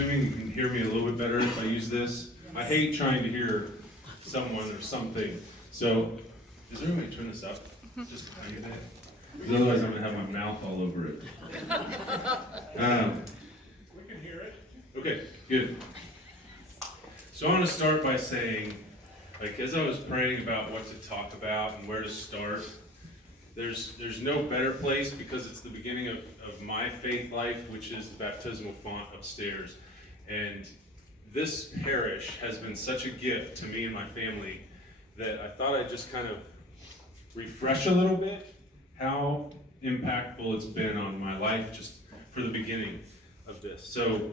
assuming you can hear me a little bit better if I use this. I hate trying to hear someone or something. So, is there a way to turn this up? Just a tiny bit? Because otherwise I'm going to have my mouth all over it. We can hear it. Okay, good. So I want to start by saying, as I was praying about what to talk about and where to start, there's no better place because it's the beginning of my faith life, which is the baptismal font upstairs. And this parish has been such a gift to me and my family that I thought I'd just kind of refresh a little bit how impactful it's been on my life just for the beginning of this. So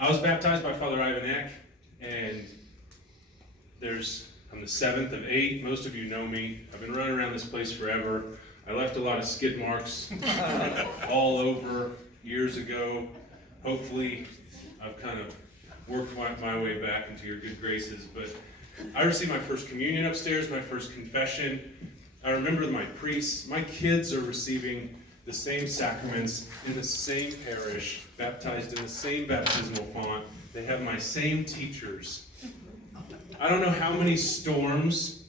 I was baptized by Father Ivan Eck, and I'm the seventh of 8. Most of you know me. I've been running around this place forever. I left a lot of skid marks all over years ago. Hopefully, I've kind of worked my way back into your good graces. But I received my first communion upstairs, my first confession. I remember my priests. My kids are receiving the same sacraments in the same parish, baptized in the same baptismal font. They have my same teachers. I don't know how many storms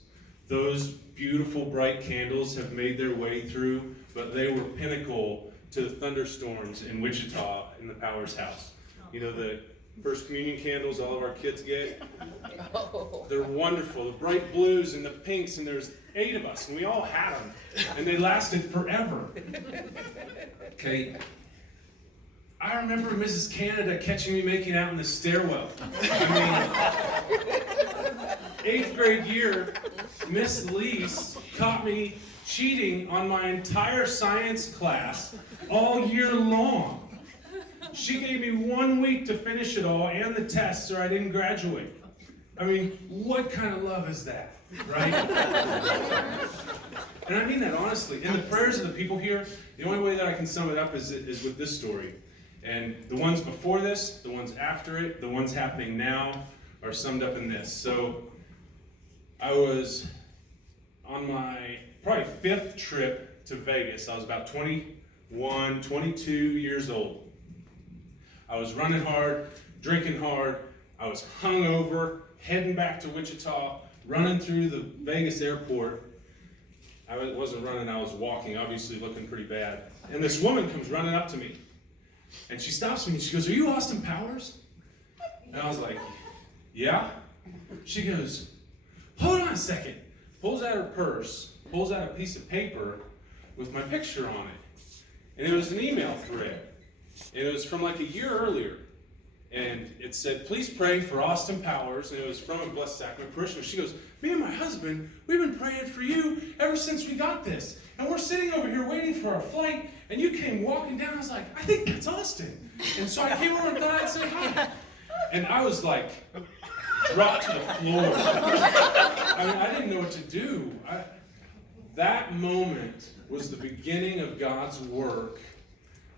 those beautiful bright candles have made their way through, but they were pinnacle to the thunderstorms in Wichita in the Powers house. You know, the first communion candles all of our kids get? They're wonderful. The bright blues and the pinks, and there's 8 of us, and we all had them, and they lasted forever. Okay. I remember Mrs. Canada catching me making out in the stairwell. I mean, 8th grade year, Miss Lease caught me cheating on my entire science class all year long. She gave me 1 week to finish it all and the tests or I didn't graduate. I mean, what kind of love is that, right? And I mean that honestly. In the prayers of the people here, the only way that I can sum it up is with this story. And the ones before this, the ones after it, the ones happening now are summed up in this. So I was on my probably 5th trip to Vegas. I was about 21, 22 years old. I was running hard, drinking hard. I was hungover, heading back to Wichita, running through the Vegas airport. I wasn't running, I was walking, obviously looking pretty bad. And this woman comes running up to me. And she stops me and she goes, "Are you Austin Powers?" And I was like, "Yeah." She goes, "Hold on a second." Pulls out her purse, pulls out a piece of paper with my picture on it. And it was an email thread. And it was from like a year earlier. And it said, "Please pray for Austin Powers." And it was from a Blessed Sacrament parishioner. She goes, "Me and my husband, we've been praying for you ever since we got this. And we're sitting over here waiting for our flight. And you came walking down." I was like, "I think that's Austin." And so I came over and thought I'd say hi. And I was like, dropped to the floor. I mean, I didn't know what to do. That moment was the beginning of God's work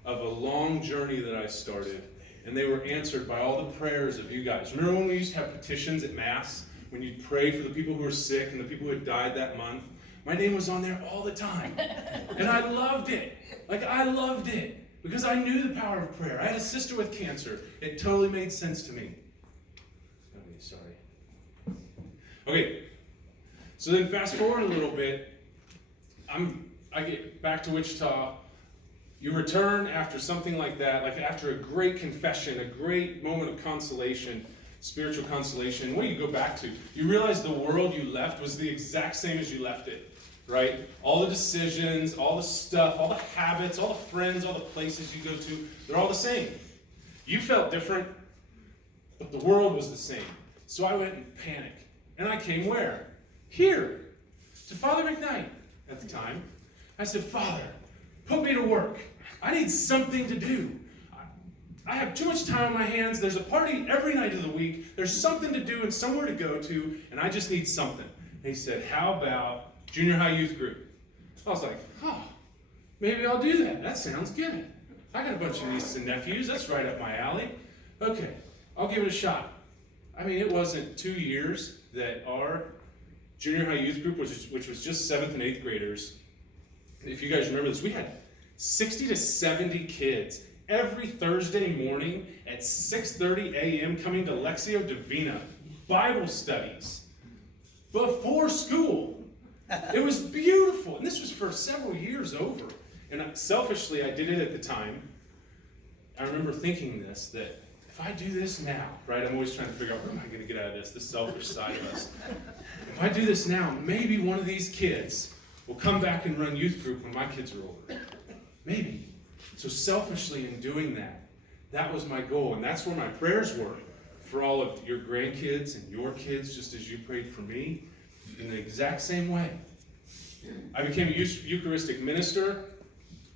of a long journey that I started. And they were answered by all the prayers of you guys. Remember when we used to have petitions at Mass? When you'd pray for the people who were sick and the people who had died that month? My name was on there all the time. And I loved it. I loved it. Because I knew the power of prayer. I had a sister with cancer. It totally made sense to me. Okay, sorry. Okay. So then fast forward a little bit. I get back to Wichita. You return after something like that, like after a great confession, a great moment of consolation, spiritual consolation. What do you go back to? You realize the world you left was the exact same as you left it, right? All the decisions, all the stuff, all the habits, all the friends, all the places you go to, they're all the same. You felt different, but the world was the same. So I went in panic. And I came where? Here, to Father McKnight at the time. I said, "Father, put me to work. I need something to do. I have too much time on my hands. There's a party every night of the week. There's something to do and somewhere to go to, and I just need something." And he said, "How about junior high youth group?" I was like, "Oh, maybe I'll do that. That sounds good. I got a bunch of nieces and nephews. That's right up my alley. Okay, I'll give it a shot." I mean, it wasn't 2 years that our junior high youth group, which was just 7th and 8th graders, if you guys remember this, we had 60 to 70 kids every Thursday morning at 6:30 a.m. coming to Lectio Divina, Bible studies, before school. It was beautiful, and this was for several years over. And selfishly, I did it at the time. I remember thinking this, that if I do this now, right, I'm always trying to figure out what am I going to get out of this selfish side of us. If I do this now, maybe one of these kids will come back and run youth group when my kids are older. Maybe. So selfishly in doing that, that was my goal, and that's where my prayers were for all of your grandkids and your kids, just as you prayed for me, in the exact same way. I became a Eucharistic minister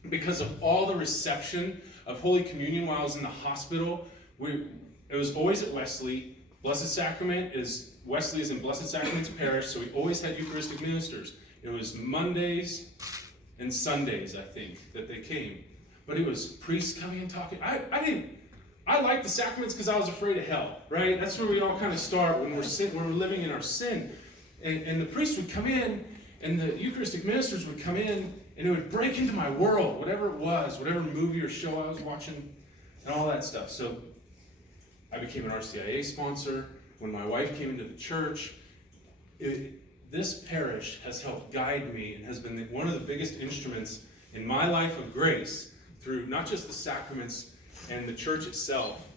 because of all the reception of Holy Communion while I was in the hospital. It was always at Wesley. Wesley is in Blessed Sacrament's Parish, so we always had Eucharistic ministers. It was Mondays and Sundays, I think, that they came. But it was priests coming and talking. I liked the sacraments because I was afraid of hell, right? That's where we all kind of start when we're living in our sin. And the priests would come in, and the Eucharistic ministers would come in, and it would break into my world, whatever it was, whatever movie or show I was watching, and all that stuff. So I became an RCIA sponsor. When my wife came into the church, this parish has helped guide me and has been one of the biggest instruments in my life of grace through not just the sacraments and the church itself,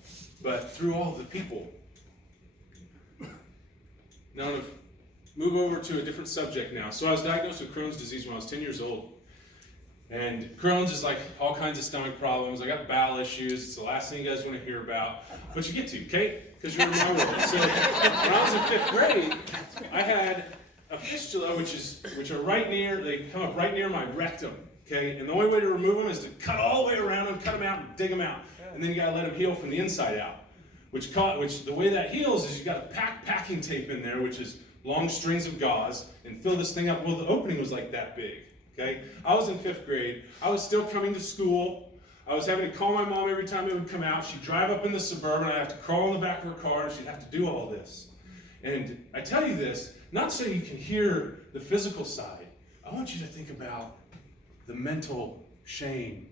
but through all of the people. Now, to move over to a different subject now. So I was diagnosed with Crohn's disease when I was 10 years old. And Crohn's is like all kinds of stomach problems. I got bowel issues. It's the last thing you guys want to hear about. But you get to, okay? Because you're in my world. So when I was in 5th grade, I had a fistula, which are right near, they come up right near my rectum. Okay? And the only way to remove them is to cut all the way around them, cut them out, and dig them out. And then you got to let them heal from the inside out. Which the way that heals is you got to pack packing tape in there, which is long strings of gauze, and fill this thing up. Well, the opening was like that big. Okay? I was in 5th grade. I was still coming to school. I was having to call my mom every time it would come out. She'd drive up in the Suburban. I'd have to crawl in the back of her car, and she'd have to do all this. And I tell you this, not so you can hear the physical side. I want you to think about the mental shame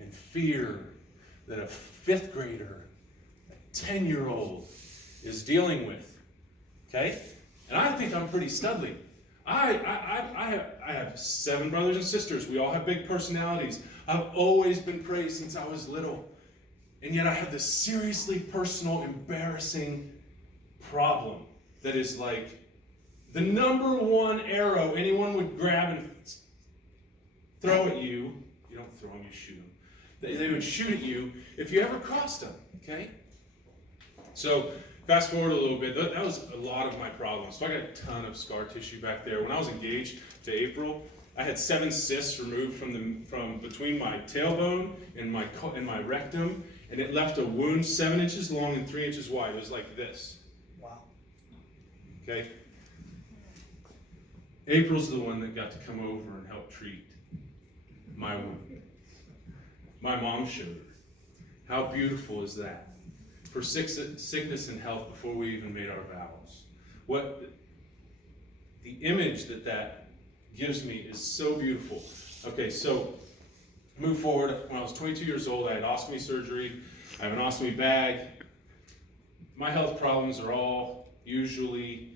and fear that a 5th grader, a 10-year-old, is dealing with. Okay? And I think I'm pretty studly. I have 7 brothers and sisters. We all have big personalities. I've always been praised since I was little. And yet I have this seriously personal, embarrassing problem that is like the number one arrow anyone would grab and throw at you. You don't throw them, you shoot them. They would shoot at you if you ever crossed them, okay? So fast forward a little bit, that was a lot of my problems. So I got a ton of scar tissue back there. When I was engaged to April, I had 7 cysts removed from between my tailbone and my rectum, and it left a wound 7 inches long and 3 inches wide. It was like this. Wow. Okay? April's the one that got to come over and help treat my wound. My mom showed her. How beautiful is that? For sickness and health before we even made our vows. What the image that gives me is so beautiful. Okay, so move forward. When I was 22 years old, I had ostomy surgery. I have an ostomy bag. My health problems are all usually,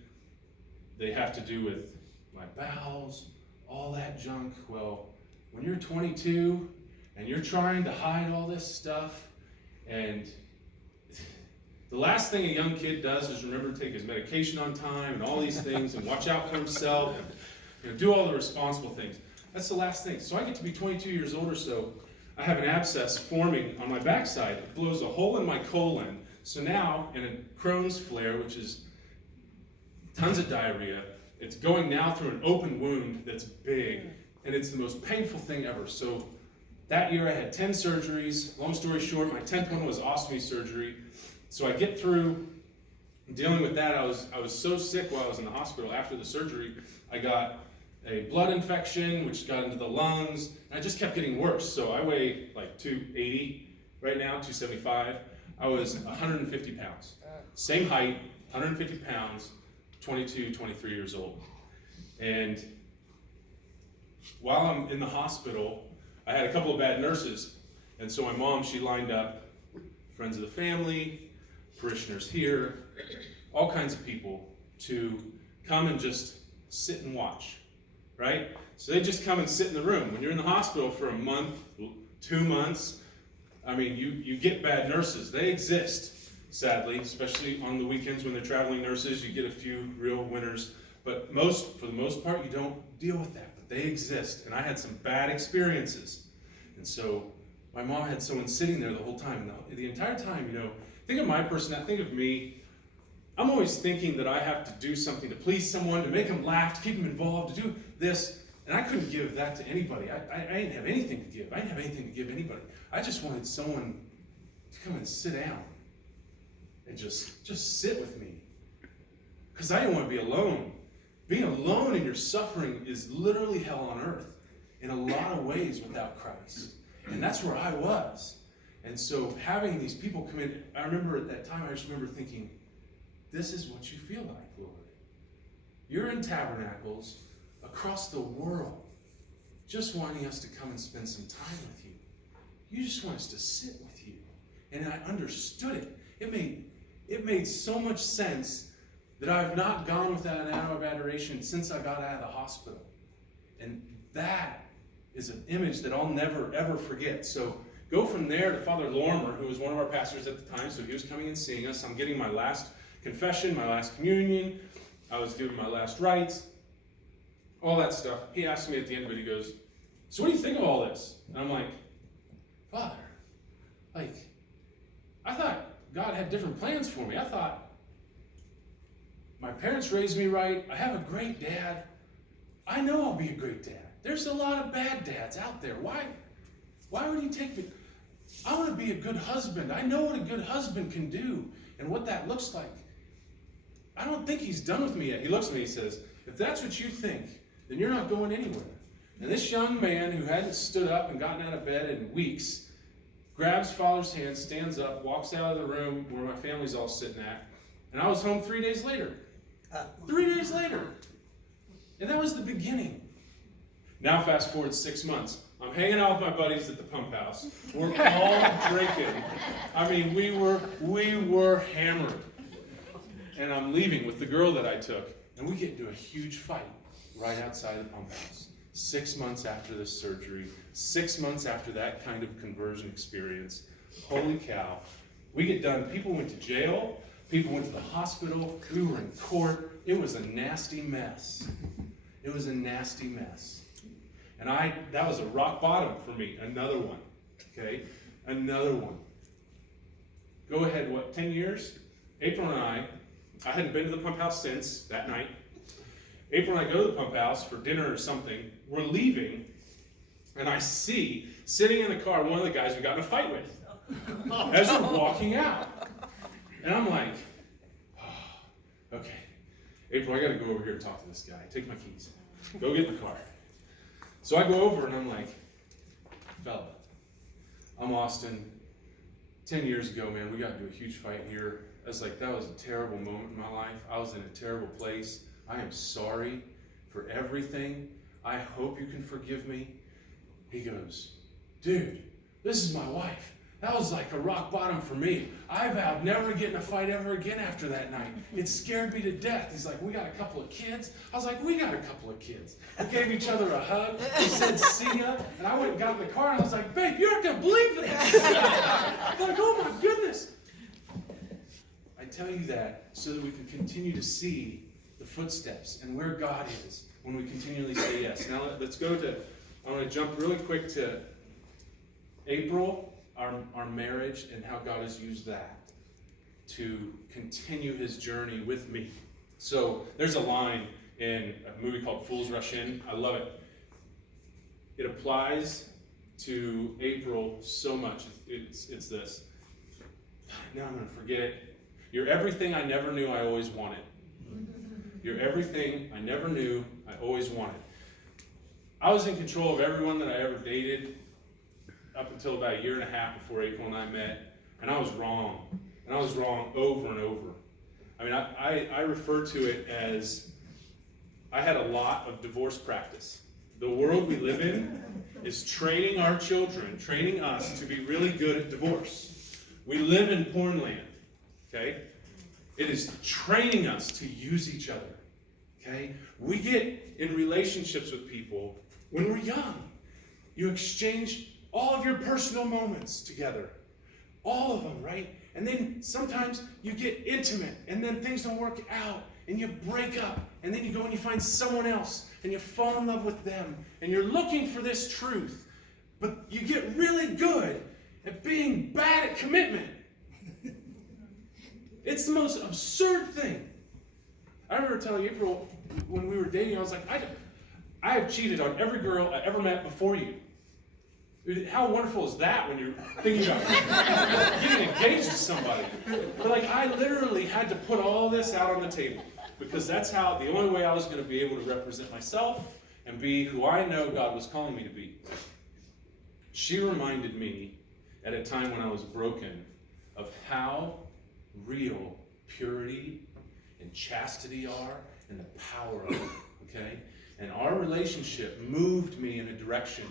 they have to do with my bowels, all that junk. Well, when you're 22 and you're trying to hide all this stuff, and the last thing a young kid does is remember to take his medication on time and all these things and watch out for himself and do all the responsible things. That's the last thing. So I get to be 22 years old or so. I have an abscess forming on my backside. It blows a hole in my colon. So now, in a Crohn's flare, which is tons of diarrhea, it's going now through an open wound that's big, and it's the most painful thing ever. So that year I had 10 surgeries. Long story short, my 10th one was ostomy surgery. So I get through dealing with that. I was so sick while I was in the hospital. After the surgery, I got a blood infection, which got into the lungs, and I just kept getting worse. So I weigh like 280 right now, 275. I was 150 pounds. Same height, 150 pounds, 22, 23 years old. And while I'm in the hospital, I had a couple of bad nurses. And so my mom, she lined up friends of the family, parishioners here, all kinds of people to come and just sit and watch, right? So they just come and sit in the room. When you're in the hospital for a month, 2 months, I mean, you get bad nurses. They exist, sadly, especially on the weekends when they're traveling nurses. You get a few real winners, but for the most part, you don't deal with that. But they exist, and I had some bad experiences. And so my mom had someone sitting there the whole time. And the entire time, think of my personality, think of me. I'm always thinking that I have to do something to please someone, to make them laugh, to keep them involved, to do this. And I couldn't give that to anybody. I didn't have anything to give. I didn't have anything to give anybody. I just wanted someone to come and sit down and just sit with me. Because I didn't want to be alone. Being alone in your suffering is literally hell on earth in a lot of ways without Christ. And that's where I was. And so having these people come in, I remember at that time, I just remember thinking, this is what you feel like, Lord. You're in tabernacles across the world, just wanting us to come and spend some time with you. You just want us to sit with you. And I understood it. It made so much sense that I've not gone without an hour of adoration since I got out of the hospital. And that is an image that I'll never, ever forget. So go from there to Father Lorimer, who was one of our pastors at the time. So he was coming and seeing us. I'm getting my last confession, my last communion. I was given my last rites. All that stuff. He asked me at the end of it, he goes, so what do you think of all this? And I'm like, Father, I thought God had different plans for me. I thought my parents raised me right. I have a great dad. I know I'll be a great dad. There's a lot of bad dads out there. Why would he take me? I want to be a good husband. I know what a good husband can do and what that looks like. I don't think he's done with me yet. He looks at me and he says, if that's what you think, then you're not going anywhere. And this young man who hadn't stood up and gotten out of bed in weeks grabs Father's hand, stands up, walks out of the room where my family's all sitting at, and I was home 3 days later. 3 days later. And that was the beginning. Now fast forward 6 months. I'm hanging out with my buddies at the pump house. We're all drinking. I mean, we were hammered. And I'm leaving with the girl that I took, and we get into a huge fight right outside the pump house. 6 months after this surgery, 6 months after that kind of conversion experience. Holy cow. We get done. People went to jail. People went to the hospital. We were in court. It was a nasty mess. It was a nasty mess. And that was a rock bottom for me. Another one. Okay? Another one. Go ahead, 10 years? April and I hadn't been to the pump house since that night. April and I go to the pump house for dinner or something. We're leaving, and I see, sitting in the car, one of the guys we got in a fight with as we're walking out. And I'm like, oh, okay. April, I got to go over here and talk to this guy. Take my keys. Go get in the car. So I go over, and I'm like, fella, I'm Austin. 10 years ago, man, we got into a huge fight here. I was like, that was a terrible moment in my life. I was in a terrible place. I am sorry for everything. I hope you can forgive me. He goes, dude, this is my wife. That was like a rock bottom for me. I vowed never to get in a fight ever again after that night. It scared me to death. He's like, we got a couple of kids. I was like, we got a couple of kids. We gave each other a hug. We said, see ya. And I went and got in the car, and I was like, babe, you're not going to believe this. I'm like, oh my goodness. I tell you that so that we can continue to see the footsteps and where God is when we continually say yes. Now let's go to, I want to jump really quick to April, our marriage, and how God has used that to continue his journey with me. So there's a line in a movie called Fools Rush In. I love it. It applies to April so much. It's this. Now I'm going to forget it. You're everything I never knew I always wanted. You're everything I never knew I always wanted. I was in control of everyone that I ever dated up until about a year and a half before April and I met, and I was wrong. And I was wrong over and over. I mean, I refer to it as I had a lot of divorce practice. The world we live in is training our children, training us to be really good at divorce. We live in porn land, okay? It is training us to use each other, okay? We get in relationships with people when we're young. You exchange all of your personal moments together. All of them, right? And then sometimes you get intimate, and then things don't work out, and you break up, and then you go and you find someone else, and you fall in love with them, and you're looking for this truth, but you get really good at being bad at commitment. It's the most absurd thing. I remember telling April when we were dating, I was like, I have cheated on every girl I ever met before you. How wonderful is that when you're thinking about getting engaged to somebody? But like, I literally had to put all this out on the table because that's how, the only way I was going to be able to represent myself and be who I know God was calling me to be. She reminded me at a time when I was broken of how real purity and chastity are and the power of it, okay? And our relationship moved me in a direction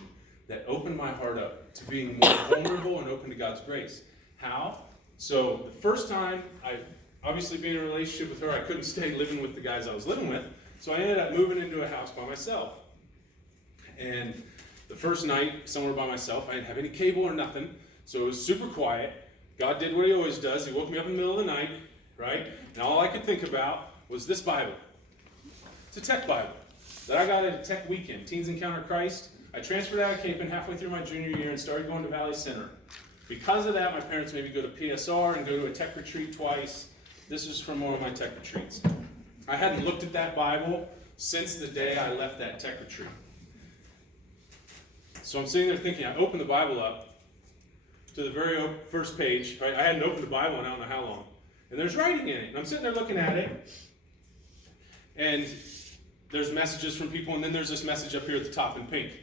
that opened my heart up to being more vulnerable and open to God's grace. How? So the first time, obviously being in a relationship with her, I couldn't stay living with the guys I was living with, so I ended up moving into a house by myself. And the first night, somewhere by myself, I didn't have any cable or nothing, so it was super quiet. God did what he always does. He woke me up in the middle of the night, right? And all I could think about was this Bible. It's a tech Bible that I got at a tech weekend, Teens Encounter Christ. I transferred out of Capon halfway through my junior year and started going to Valley Center. Because of that, my parents made me go to PSR and go to a tech retreat twice. This is from one of my tech retreats. I hadn't looked at that Bible since the day I left that tech retreat. So I'm sitting there thinking, I opened the Bible up to the very first page. Right? I hadn't opened the Bible in I don't know how long. And there's writing in it. And I'm sitting there looking at it. And there's messages from people, and then there's this message up here at the top in pink.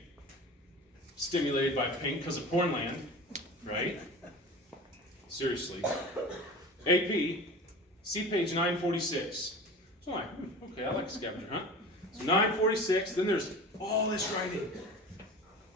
Stimulated by pink because of porn land, right? Seriously. AP, see page 946. So I'm like, okay, I like a scavenger hunt. So 946, then there's all this writing.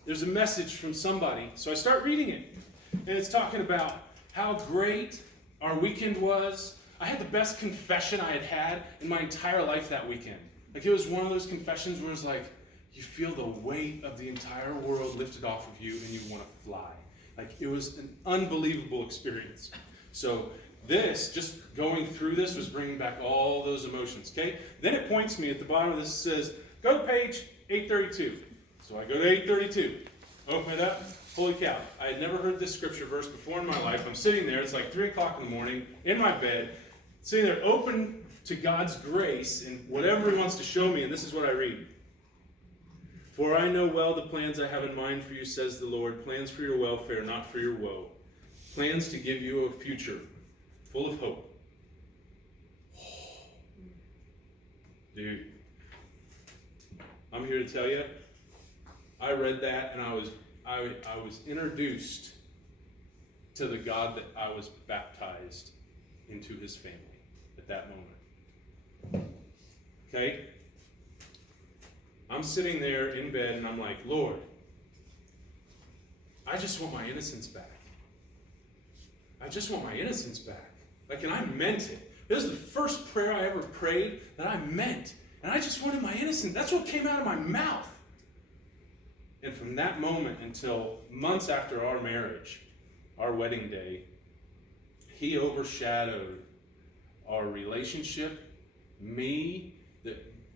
There's a message from somebody. So I start reading it. And it's talking about how great our weekend was. I had the best confession I had had in my entire life that weekend. Like, it was one of those confessions where it was like, you feel the weight of the entire world lifted off of you and you want to fly. Like, it was an unbelievable experience. So this, just going through this, was bringing back all those emotions, okay? Then it points me at the bottom of this, says, go to page 832. So I go to 832, open it up, holy cow. I had never heard this scripture verse before in my life. I'm sitting there, it's like 3 o'clock in the morning, in my bed, sitting there open to God's grace and whatever he wants to show me, and this is what I read. For I know well the plans I have in mind for you, says the Lord, plans for your welfare, not for your woe, plans to give you a future full of hope. Dude, I'm here to tell you, I read that and I was introduced to the God that I was baptized into his family at that moment. Okay? I'm sitting there in bed and I'm like, Lord, I just want my innocence back. I just want my innocence back. Like, and I meant it. This is the first prayer I ever prayed that I meant. And I just wanted my innocence. That's what came out of my mouth. And from that moment until months after our marriage, our wedding day, he overshadowed our relationship, me,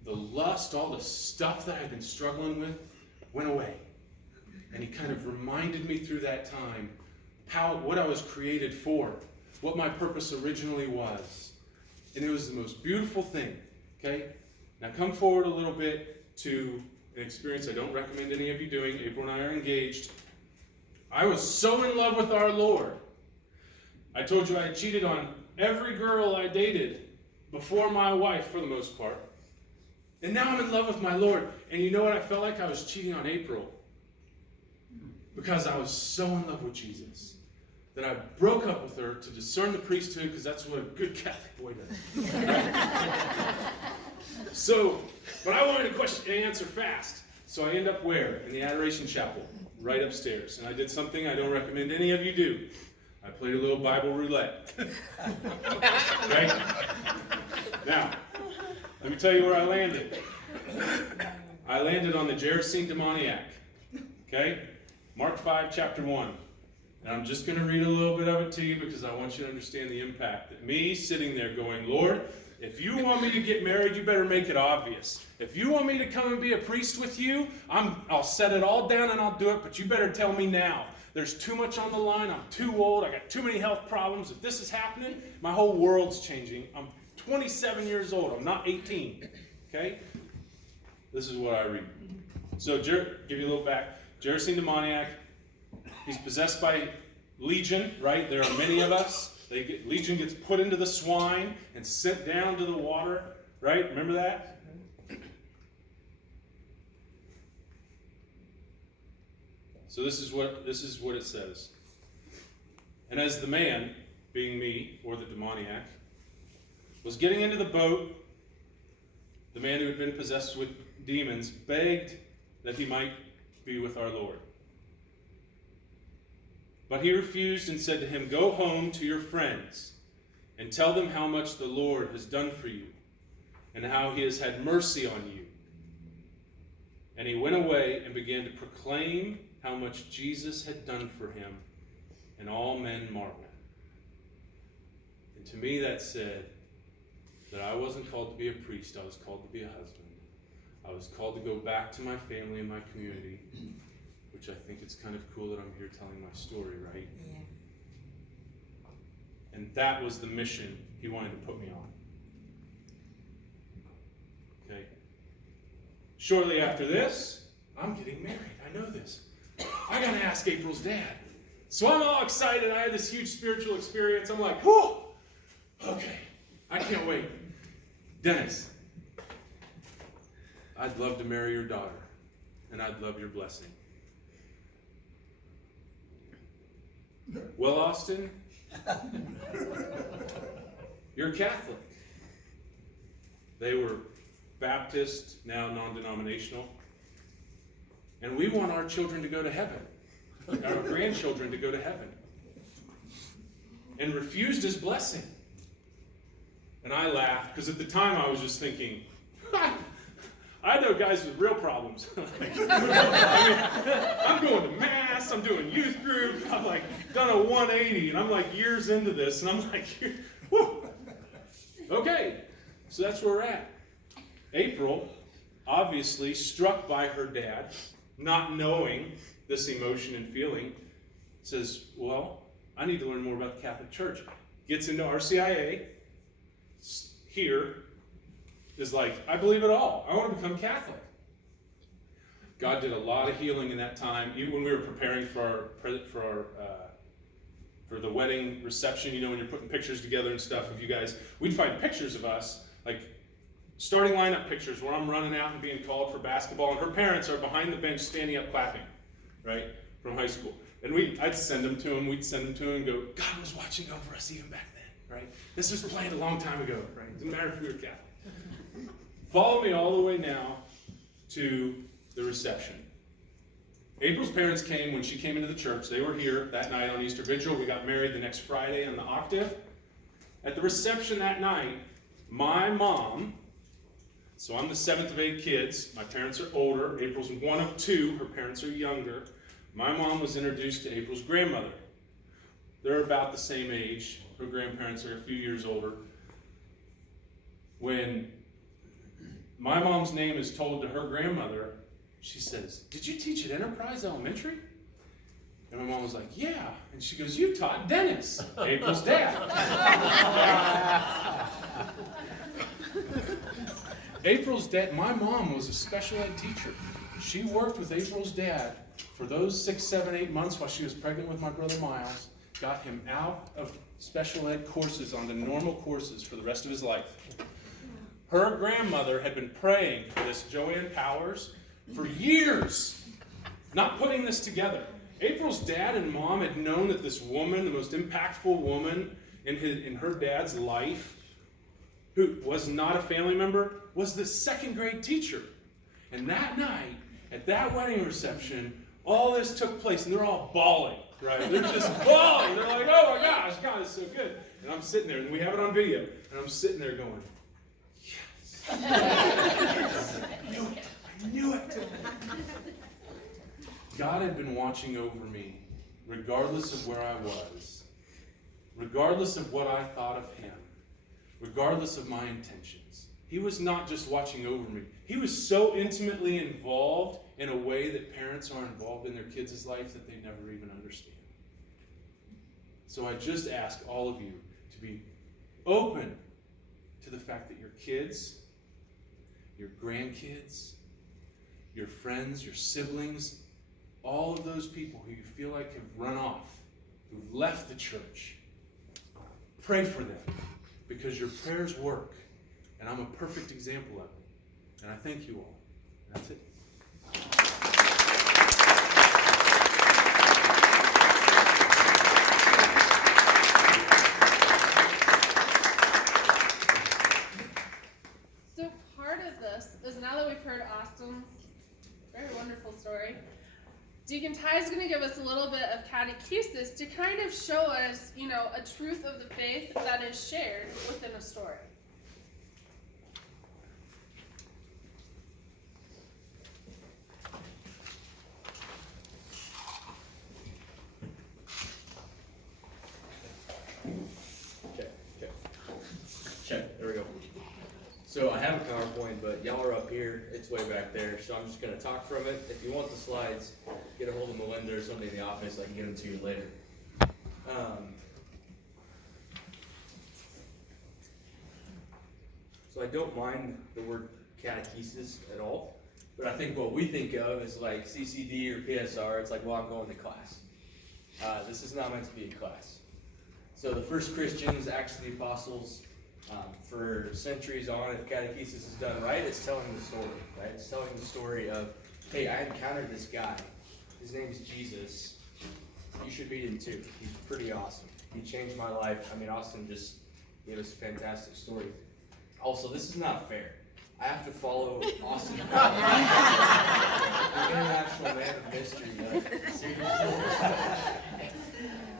the lust, all the stuff that I'd been struggling with went away. And he kind of reminded me through that time what I was created for, what my purpose originally was. And it was the most beautiful thing, okay? Now come forward a little bit to an experience I don't recommend any of you doing. April and I are engaged. I was so in love with our Lord. I told you I had cheated on every girl I dated before my wife, for the most part. And now I'm in love with my Lord. And you know what? I felt like I was cheating on April. Because I was so in love with Jesus that I broke up with her to discern the priesthood, because that's what a good Catholic boy does. So, but I wanted to answer fast. So I end up where? In the Adoration Chapel. right upstairs. And I did something I don't recommend any of you do. I played a little Bible roulette. Okay? Now, let me tell you where I landed. I landed on the Gerasene demoniac. Okay? Mark 5, chapter 1. And I'm just going to read a little bit of it to you because I want you to understand the impact. That me sitting there going, Lord, if you want me to get married, you better make it obvious. If you want me to come and be a priest with you, I'll set it all down and I'll do it, but you better tell me now. There's too much on the line. I'm too old. I got too many health problems. If this is happening, my whole world's changing. I'm 27 years old. I'm not 18. Okay? This is what I read. So, give you a little back. Gerasene demoniac. He's possessed by Legion, right? There are many of us. Legion gets put into the swine and sent down to the water, right? Remember that? So this is what it says. And as the man, being me, or the demoniac, was getting into the boat, the man who had been possessed with demons begged that he might be with our Lord. But he refused and said to him, Go home to your friends and tell them how much the Lord has done for you and how he has had mercy on you. And he went away and began to proclaim how much Jesus had done for him, and all men marveled. And to me that said that I wasn't called to be a priest, I was called to be a husband. I was called to go back to my family and my community, which I think it's kind of cool that I'm here telling my story, right? Yeah. And that was the mission he wanted to put me on. Okay. Shortly after this, I'm getting married. I know this. I gotta ask April's dad. So I'm all excited. I had this huge spiritual experience. I'm like, whoa! Okay, I can't wait. Dennis, I'd love to marry your daughter, and I'd love your blessing. Well, Austin, you're Catholic. They were Baptist, now non-denominational. And we want our children to go to heaven, our grandchildren to go to heaven. And refused his blessing. And I laughed, because at the time I was just thinking, I know guys with real problems. I'm going to Mass, I'm doing youth group, I've done a 180, and I'm years into this, and I'm whew. Okay, so that's where we're at. April, obviously struck by her dad, not knowing this emotion and feeling, says, well, I need to learn more about the Catholic Church. Gets into RCIA, here, is I believe it all. I want to become Catholic. God did a lot of healing in that time. Even when we were preparing for the wedding reception, when you're putting pictures together and stuff of you guys, we'd find pictures of us, starting lineup pictures where I'm running out and being called for basketball, and her parents are behind the bench standing up clapping, right, from high school. And I'd send them to him, we'd send them to him and go, God was watching over us even back then, right? This was planned a long time ago, right? It doesn't matter if we were Catholic. Follow me all the way now to the reception. April's parents came when she came into the church. They were here that night on Easter Vigil. We got married the next Friday on the octave. At the reception that night, my mom, so I'm the seventh of 8 kids. My parents are older. April's one of 2. Her parents are younger. My mom was introduced to April's grandmother. They're about the same age. Her grandparents are a few years older. When my mom's name is told to her grandmother, she says, did you teach at Enterprise Elementary? And my mom was like, yeah. And she goes, you taught Dennis, April's dad. April's dad, my mom was a special ed teacher. She worked with April's dad for those 6, 7, 8 months while she was pregnant with my brother Miles, got him out of special ed courses onto normal courses for the rest of his life. Her grandmother had been praying for this Joanne Powers for years, not putting this together. April's dad and mom had known that this woman, the most impactful woman in her dad's life, who was not a family member, was the 2nd grade teacher. And that night, at that wedding reception, all this took place, and they're all bawling, right? They're just bawling. They're like, oh my gosh, God is so good. And I'm sitting there, and we have it on video, and I'm sitting there going, yes. I knew it. God had been watching over me, regardless of where I was, regardless of what I thought of him, regardless of my intentions. He was not just watching over me. He was so intimately involved in a way that parents are involved in their kids' life that they never even understand. So I just ask all of you to be open to the fact that your kids, your grandkids, your friends, your siblings, all of those people who you feel like have run off, who've left the church, pray for them, because your prayers work. And I'm a perfect example of it. And I thank you all. That's it. So part of this is, now that we've heard Austin's very wonderful story, Deacon Ty is going to give us a little bit of catechesis to kind of show us, a truth of the faith that is shared within a story. Check. There we go. So I have a PowerPoint, but y'all are up here. It's way back there, so I'm just going to talk from it. If you want the slides, get a hold of Melinda or somebody in the office. I can get them to you later. So I don't mind the word catechesis at all, but I think what we think of is like CCD or PSR. It's like, well, I'm going to class. This is not meant to be a class. So the first Christians, Acts of the Apostles, for centuries on, if catechesis is done right, it's telling the story, right? It's telling the story of, hey, I encountered this guy. His name's Jesus. You should meet him too. He's pretty awesome. He changed my life. I mean, Austin just gave us a fantastic story. Also, this is not fair. I have to follow Austin. The international man of mystery.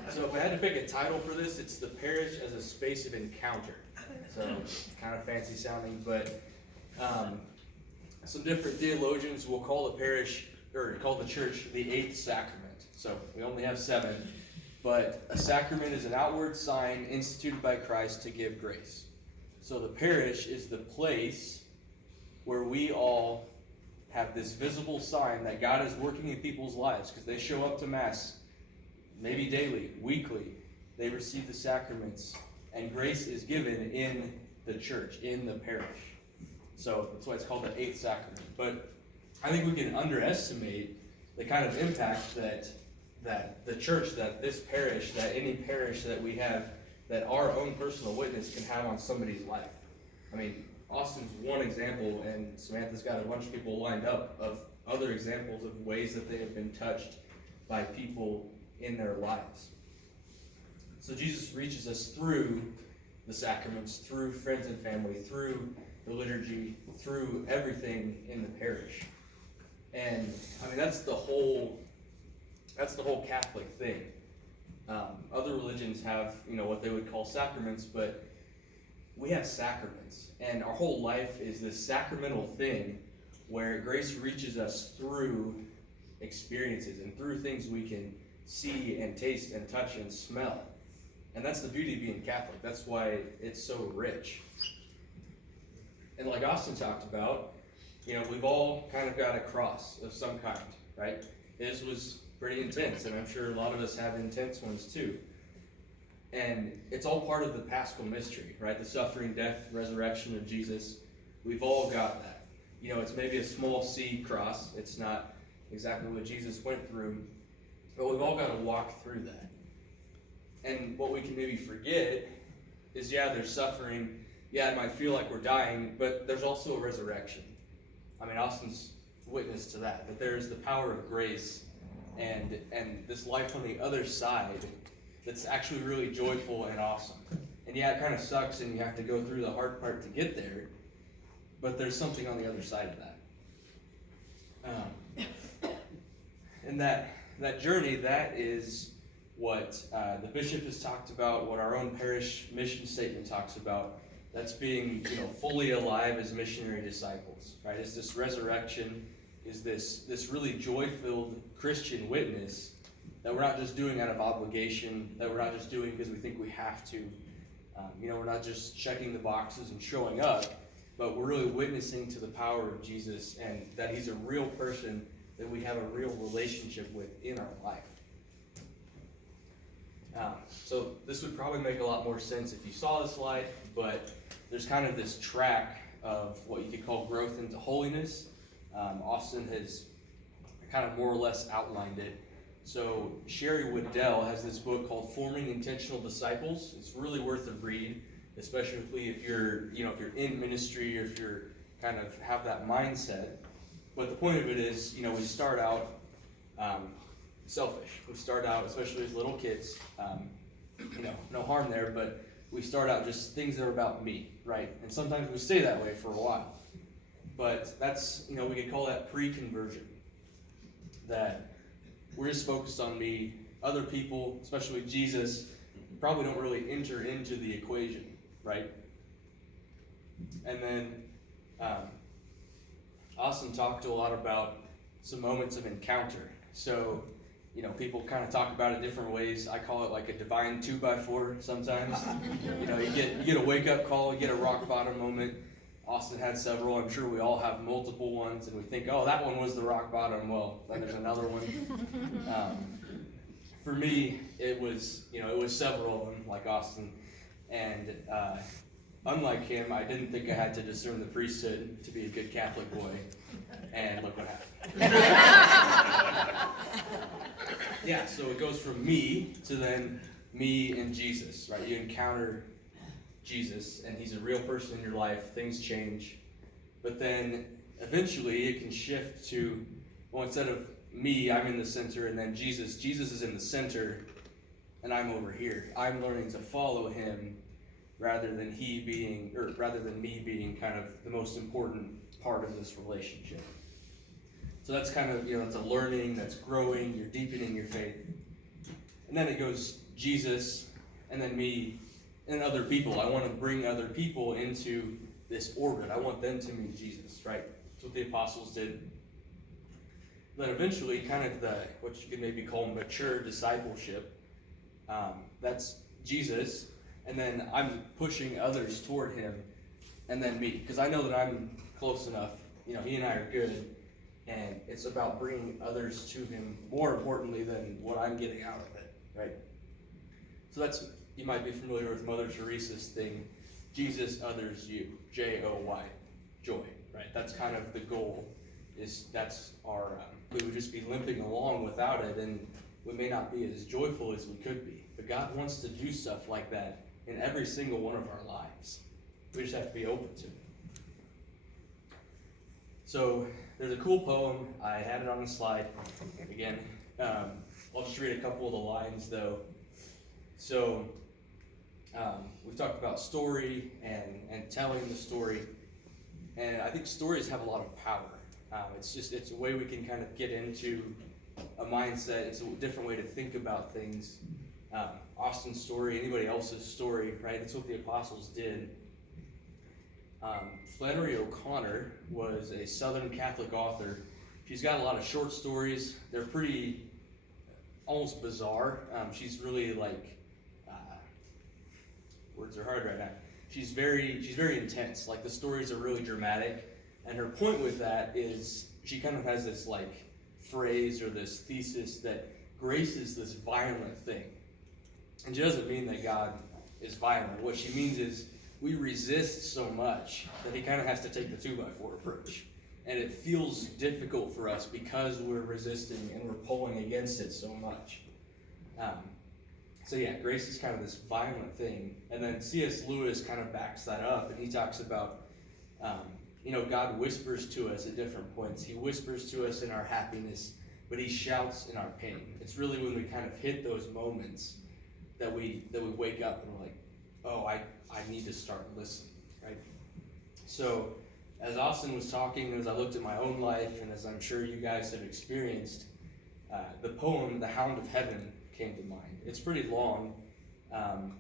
So if I had to pick a title for this, it's The Parish as a Space of Encounter. So kind of fancy sounding, but some different theologians will call the parish, or call the church, the eighth sacrament. So we only have 7, but a sacrament is an outward sign instituted by Christ to give grace. So the parish is the place where we all have this visible sign that God is working in people's lives, because they show up to Mass maybe daily, weekly. They receive the sacraments, and grace is given in the church, in the parish. So that's why it's called the eighth sacrament. But I think we can underestimate the kind of impact that the church, that this parish, that any parish that we have, that our own personal witness can have on somebody's life. I mean, Austin's one example, and Samantha's got a bunch of people lined up of other examples of ways that they have been touched by people in their lives. So Jesus reaches us through the sacraments, through friends and family, through the liturgy, through everything in the parish. And I mean, that's the whole Catholic thing. Other religions have, what they would call sacraments, but we have sacraments, and our whole life is this sacramental thing where grace reaches us through experiences and through things we can see and taste and touch and smell. And that's the beauty of being Catholic. That's why it's so rich. And like Austin talked about, we've all kind of got a cross of some kind, right? His was pretty intense, and I'm sure a lot of us have intense ones too. And it's all part of the Paschal mystery, right? The suffering, death, resurrection of Jesus. We've all got that. It's maybe a small C cross. It's not exactly what Jesus went through, but we've all got to walk through that. And what we can maybe forget is, there's suffering. It might feel like we're dying, but there's also a resurrection. I mean, Austin's witness to that there is the power of grace and this life on the other side that's actually really joyful and awesome. And it kind of sucks, and you have to go through the hard part to get there, but there's something on the other side of that. and that journey, that is what the bishop has talked about, what our own parish mission statement talks about. That's being, fully alive as missionary disciples, right? Is this resurrection, is this really joy-filled Christian witness that we're not just doing out of obligation, that we're not just doing because we think we have to. We're not just checking the boxes and showing up, but we're really witnessing to the power of Jesus and that he's a real person that we have a real relationship with in our life. So this would probably make a lot more sense if you saw the slide, but there's kind of this track of what you could call growth into holiness. Austin has kind of more or less outlined it. So Sherry Woodell has this book called Forming Intentional Disciples. It's really worth a read, especially if you're in ministry or if you're kind of have that mindset. But the point of it is, we start out selfish. We start out, especially as little kids, no harm there, but we start out just things that are about me, right? And sometimes we stay that way for a while. But that's, we could call that pre-conversion. That we're just focused on me. Other people, especially Jesus, probably don't really enter into the equation, right? And then Austin talked a lot about some moments of encounter. So, people kind of talk about it different ways. I call it like a divine 2x4 sometimes. You get a wake-up call, you get a rock bottom moment. Austin had several. I'm sure we all have multiple ones, and we think, oh, that one was the rock bottom. Well, then there's another one. For me, it was several of them, like Austin. And unlike him, I didn't think I had to discern the priesthood to be a good Catholic boy. And look what happened. Yeah, so it goes from me to then me and Jesus, right? You encounter Jesus, and he's a real person in your life. Things change. But then eventually it can shift to, well, instead of me, I'm in the center, and then Jesus is in the center, and I'm over here. I'm learning to follow him rather than me being kind of the most important part of this relationship. So that's kind of, it's a learning, that's growing, you're deepening your faith. And then it goes Jesus, and then me, and other people. I want to bring other people into this orbit. I want them to meet Jesus, right? That's what the apostles did. Then eventually, kind of what you could maybe call mature discipleship. That's Jesus, and then I'm pushing others toward him, and then me, because I know that I'm close enough. He and I are good, and it's about bringing others to him more importantly than what I'm getting out of it, right? So you might be familiar with Mother Teresa's thing, Jesus, others, you, J-O-Y, joy, right? That's kind of the goal. That's our. We would just be limping along without it, and we may not be as joyful as we could be. But God wants to do stuff like that in every single one of our lives. We just have to be open to it. So there's a cool poem. I had it on the slide. Again, I'll just read a couple of the lines though. So we've talked about story and telling the story, and I think stories have a lot of power. It's a way we can kind of get into a mindset. It's a different way to think about things. Austin's story, anybody else's story, right? It's what the apostles did. Flannery O'Connor was a Southern Catholic author. She's got a lot of short stories. They're pretty almost bizarre. She's really words are hard right now. She's very intense. Like the stories are really dramatic, and her point with that is she kind of has this phrase or this thesis that grace is this violent thing, and she doesn't mean that God is violent. What she means is we resist so much that he kind of has to take the 2x4 approach, and it feels difficult for us because we're resisting and we're pulling against it so much. So yeah, grace is kind of this violent thing. And then C.S. Lewis kind of backs that up, and he talks about, God whispers to us at different points. He whispers to us in our happiness, but he shouts in our pain. It's really when we kind of hit those moments that we wake up and we're like, oh, I need to start listening, right? So as Austin was talking, as I looked at my own life, and as I'm sure you guys have experienced, the poem, The Hound of Heaven, came to mind. It's pretty long. I'm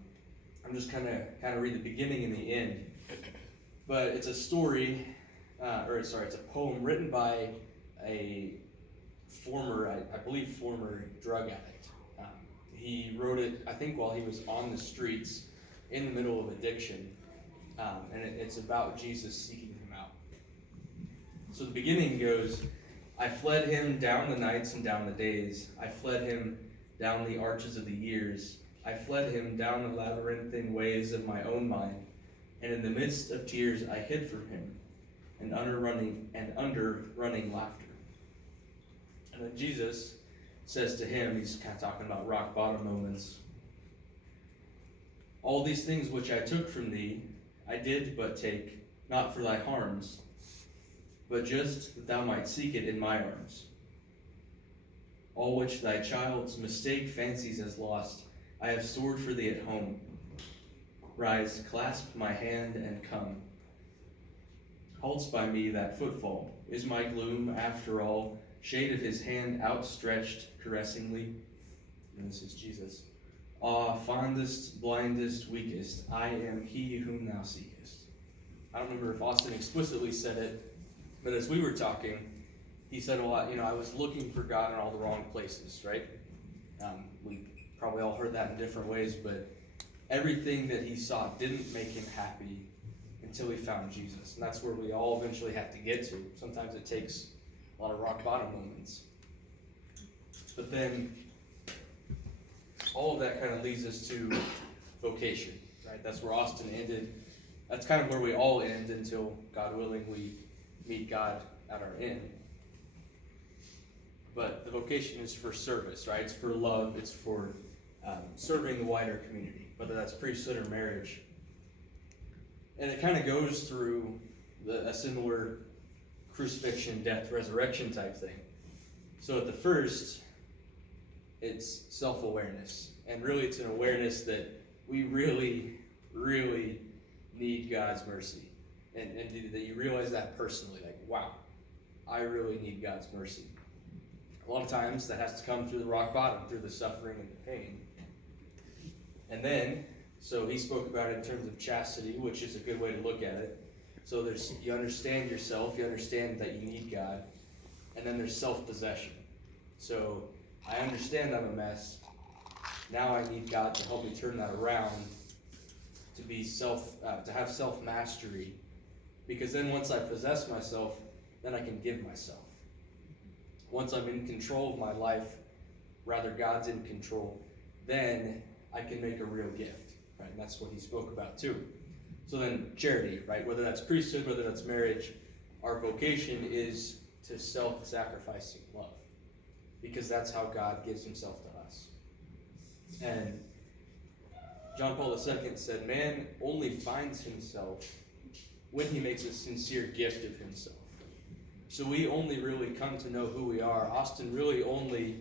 just kind of read the beginning and the end. But it's a story, it's a poem written by a former drug addict. He wrote it, I think, while he was on the streets in the middle of addiction. And it's about Jesus seeking him out. So the beginning goes, I fled him down the nights and down the days. I fled him down the arches of the years. I fled him down the labyrinthine ways of my own mind. And in the midst of tears I hid from him, and under running laughter. And then Jesus says to him, he's kind of talking about rock bottom moments, all these things which I took from thee, I did but take, not for thy harms, but just that thou might seek it in my arms. All which thy child's mistake fancies as lost, I have stored for thee at home. Rise, clasp my hand, and come. Halts by me that footfall. Is my gloom, after all, shade of his hand outstretched caressingly? And this is Jesus. Ah, fondest, blindest, weakest, I am he whom thou seekest. I don't remember if Austin explicitly said it, but as we were talking, he said a lot, I was looking for God in all the wrong places, right? We probably all heard that in different ways, but everything that he sought didn't make him happy until he found Jesus. And that's where we all eventually have to get to. Sometimes it takes a lot of rock bottom moments. But then all of that kind of leads us to vocation, right? That's where Austin ended. That's kind of where we all end until, God willing, we meet God at our end. But the vocation is for service, right? It's for love. It's for serving the wider community, whether that's priesthood or marriage. And it kind of goes through a similar crucifixion, death, resurrection type thing. So at the first, it's self-awareness. And really it's an awareness that we really, really need God's mercy. And that you realize that personally, like, wow, I really need God's mercy. A lot of times that has to come through the rock bottom, through the suffering and the pain. And then, so he spoke about it in terms of chastity, which is a good way to look at it. So you understand yourself, you understand that you need God, and then there's self-possession. So I understand I'm a mess. Now I need God to help me turn that around, to be to have self-mastery, because then once I possess myself, then I can give myself. Once I'm in control of my life, rather God's in control, then I can make a real gift, right? And that's what he spoke about too. So then charity, right? Whether that's priesthood, whether that's marriage, our vocation is to self-sacrificing love, because that's how God gives himself to us. And John Paul II said, man only finds himself when he makes a sincere gift of himself. So we only really come to know who we are. Austin really only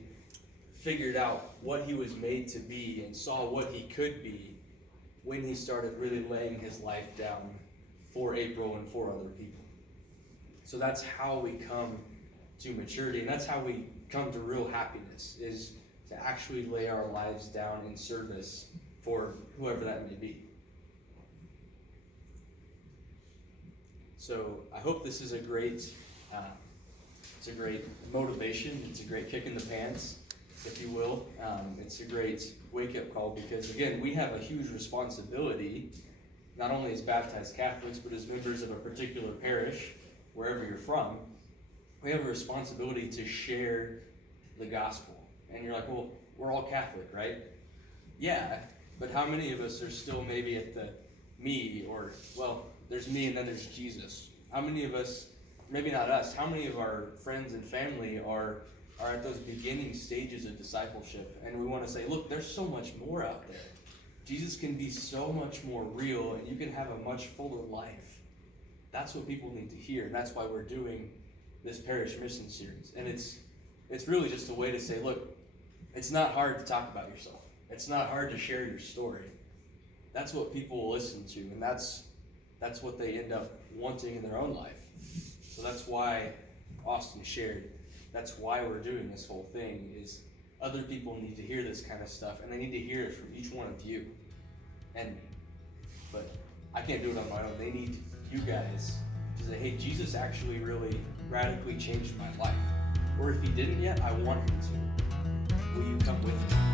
figured out what he was made to be and saw what he could be when he started really laying his life down for April and for other people. So that's how we come to maturity, and that's how we come to real happiness, is to actually lay our lives down in service for whoever that may be. So I hope this is a great motivation. It's a great kick in the pants, if you will. It's a great wake-up call, because again, we have a huge responsibility, not only as baptized Catholics, but as members of a particular parish, wherever you're from. We have a responsibility to share the gospel. And you're like, well, we're all Catholic, right? Yeah, but how many of us are still maybe at the me, or, well, there's me and then there's Jesus? How many of us, maybe not us, how many of our friends and family are at those beginning stages of discipleship? And we want to say, look, there's so much more out there. Jesus can be so much more real, and you can have a much fuller life. That's what people need to hear, and that's why we're doing this parish mission series. And it's really just a way to say, look, it's not hard to talk about yourself. It's not hard to share your story. That's what people will listen to, and that's what they end up wanting in their own life. So that's why Austin shared That's why we're doing this whole thing, is other people need to hear this kind of stuff, and they need to hear it from each one of you and me. But I can't do it on my own. They need you guys to say, hey, Jesus actually really radically changed my life. Or if he didn't yet, I want him to. Will you come with me?